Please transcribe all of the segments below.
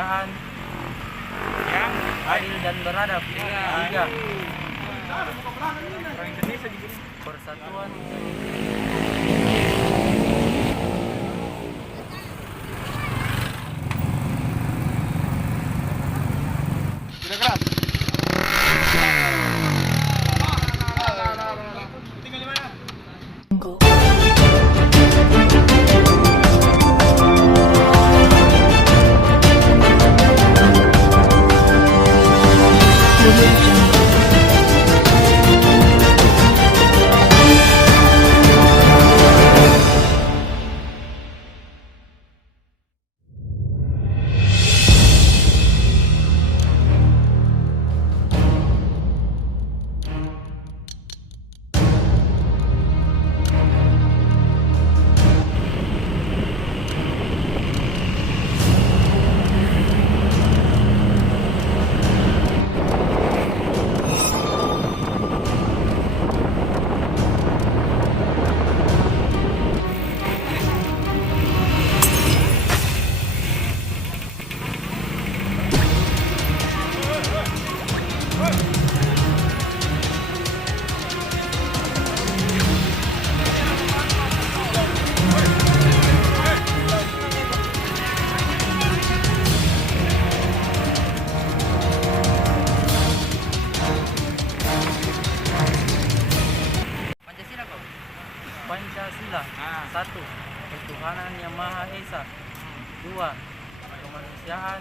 kemanusiaan yang adil dan beradab. Tiga, persatuan Sudah keras. Pancasila. Satu, ketuhanan yang Maha Esa. Dua, kemanusiaan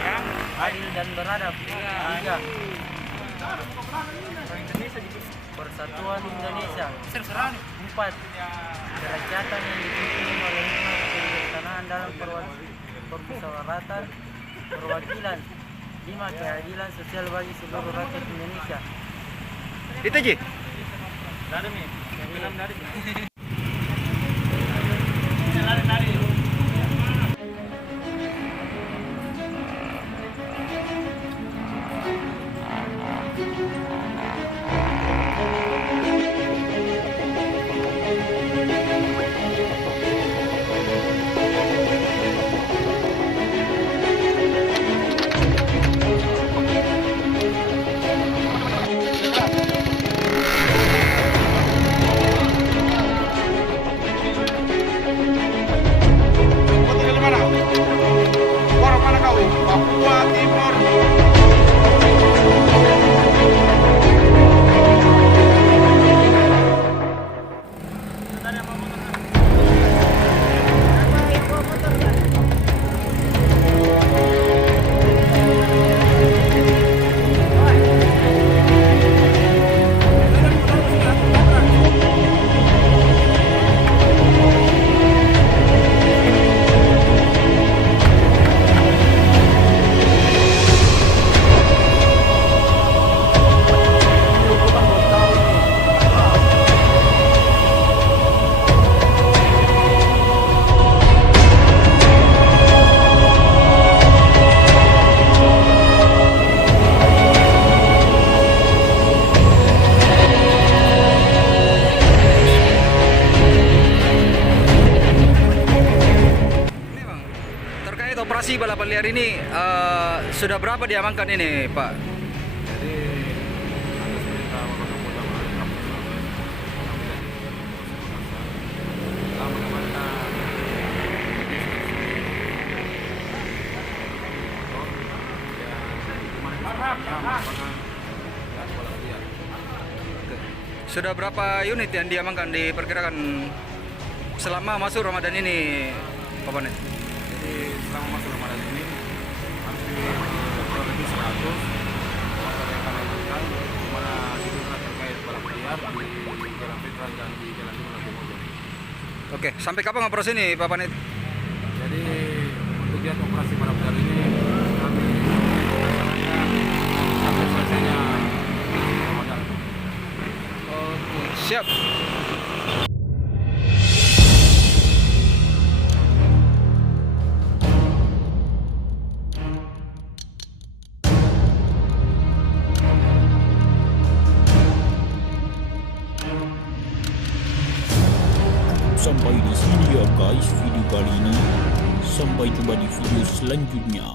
yang adil dan beradab. Tiga, persatuan Indonesia. Empat, kerakyatan yang dipimpin oleh hikmat kebijaksanaan dalam permusyawaratan perwakilan. Lima, keadilan sosial bagi seluruh rakyat Indonesia. Itu Ji. Dari nih, film dari. Papua Timur. Operasi balapan liar ini sudah berapa diamankan ini, Pak? Jadi atas perintah Bapak Kapolda telah mengamankan Sudah berapa unit yang diamankan diperkirakan selama masuk Ramadan ini, Pak Panet? Jadi selama masuk Ramadan ini hampir kurang lebih 100 motor yang kami amankan, di mana diduga terkait balap liar di Jalan Fitran dan di Jalan Timur Mojo. Oke, sampai kapan operasi ini, Pak Panet? Jadi untuk giat operasi balap liar ini kami melaksanakannya sampai selesainya Ramadan. Oke, siap. Sampai di sini ya guys video kali ini. Sampai jumpa di video selanjutnya.